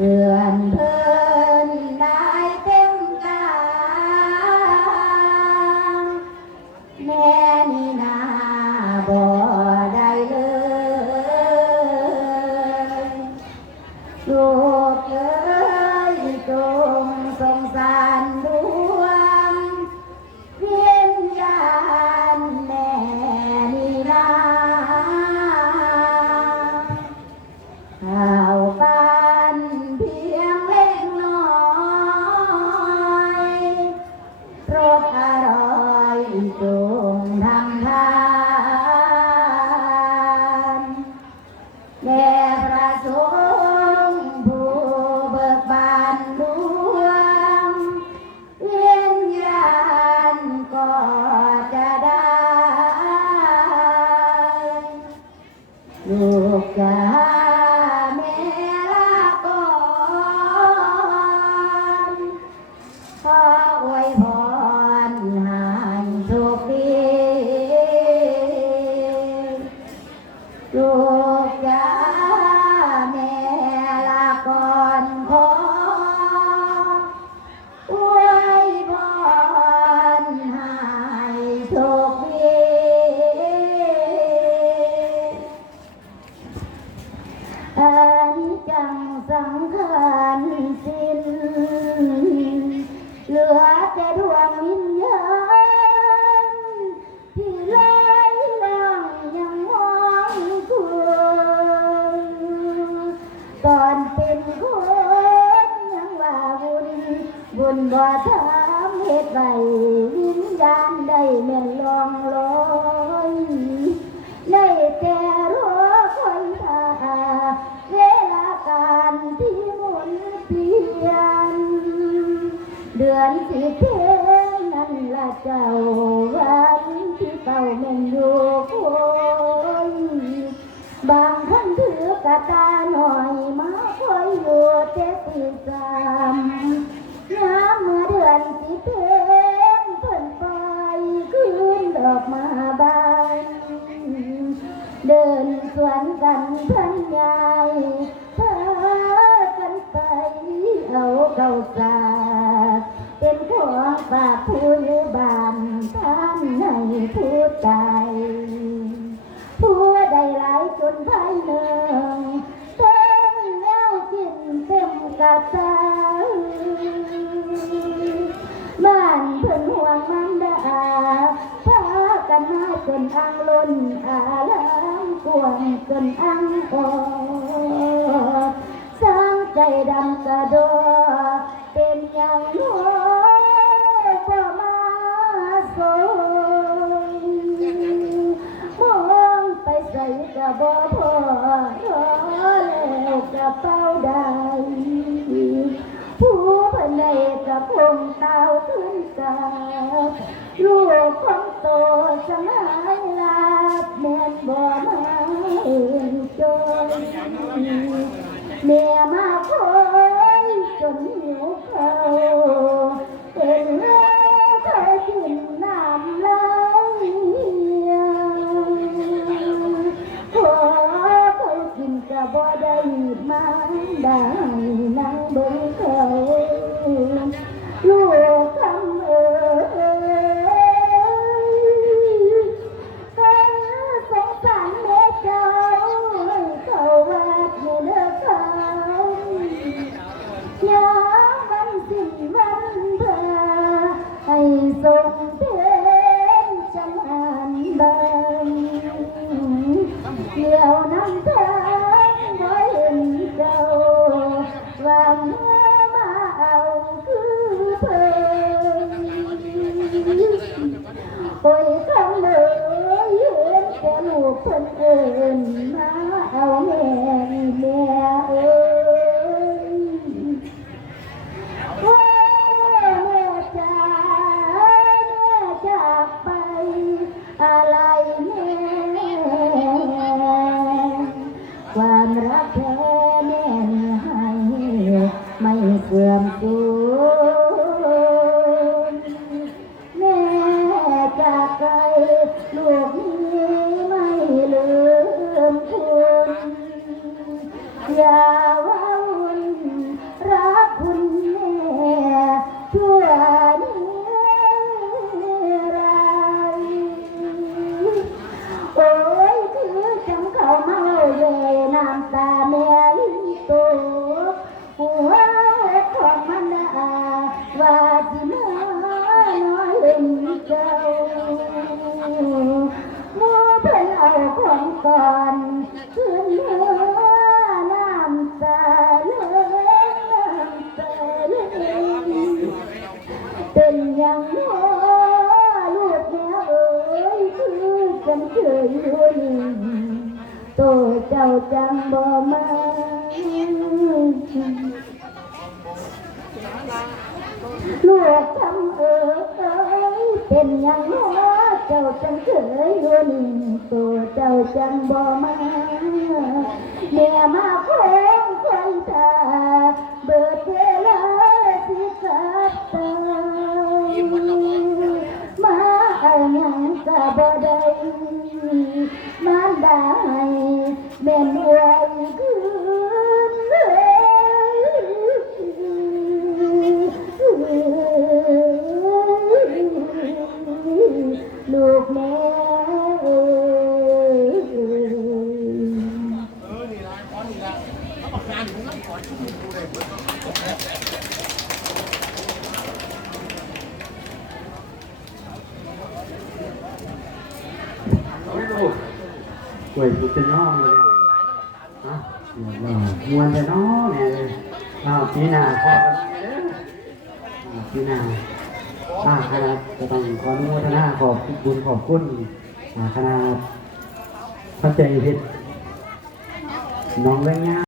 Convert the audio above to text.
เพื่อนเพื่อ สังขารสิ้น เหลือแต่ดวงวิญญาณที่ลอยล่องยังมองคุณตอนเป็นคนยังว่าบุญ บุญบ่ทำเหตุใดวิญญาณได้แม่นลองลอย เดือนสิเทนนั่นละเจ้าวันที่เป่าแม่นอยู่คนบางท่านถือกระตาหน่อยมาคอยอยู่เจ็ดตีสามน้ำเมื่อเดือนสิเทนเพิ่นไปคืนดอกมาบานเดินสวนกันพันยายพากันไปเอาเก่าสา ของฝาผู้ยู่บ้านท่านให้ผู้ใจผู้ใดหลายจนภายเนืองเต็มแนวกินเต็มกระตาบ้านเพิ่นห่วงมันดาพากันมาจนอังล้นอาลามกวงจนอังออสร้างใจดำกระโดด สมายลาบแม่นบ่มาเห็นจนแม่ నంతా เสื่อมสู ว่าจิมาน้อยเล่นเจ้ามัวเพิ่นเอาของก่อนขึ้นเนื้อน้ำตาเล่นน้ำตาเล่นเป็นอย่างน้ลูกแม่เอ๋ยคือจำเฉยอยู่นี่โตเจ้าจังบ่มา ลูกจำเอ๋ยเป็นอย่างน้อเจ้าจังเคยอยู่นี่โตเจ้าจังบ่มาเม่มาคงใจตาเบิดเวยเป็นน้องเลยนะมวนแต่น้องเนี่ยเลยอ้าวพี่นาพอกันเด้ออ่าปีหน้าอ่าคณะจะต้องขออนุโมทนาขอบคุณขอบคุณคณะพระเจ้าเห็ดน้องเลี้ยงงา